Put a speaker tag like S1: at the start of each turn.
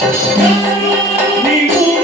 S1: Nenhum